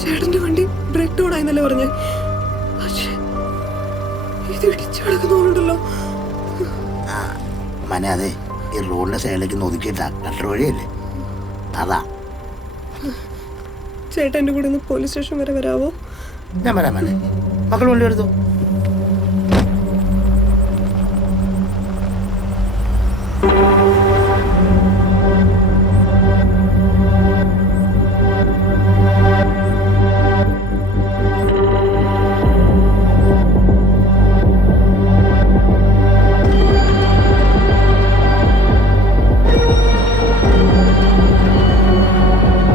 ചേട്ടന്റെ വണ്ടി break down ആയെന്നല്ലേ പറഞ്ഞേ? പക്ഷേ ഇത് ഇടിച്ചു കിടക്കുന്നവരുണ്ടല്ലോ. മനെ അതെ, ഈ റോഡിന്റെ സൈഡിലേക്ക് ഒതുക്കിയിട്ടാ കട്ടർ വഴിയല്ലേ, അതാ. ചേട്ടൻ എൻ്റെ കൂടെ ഒന്ന് പോലീസ് സ്റ്റേഷൻ വരെ വരാവോ? ഞാൻ വരാം മനെ, മക്കൾ വണ്ടി എടുത്തു.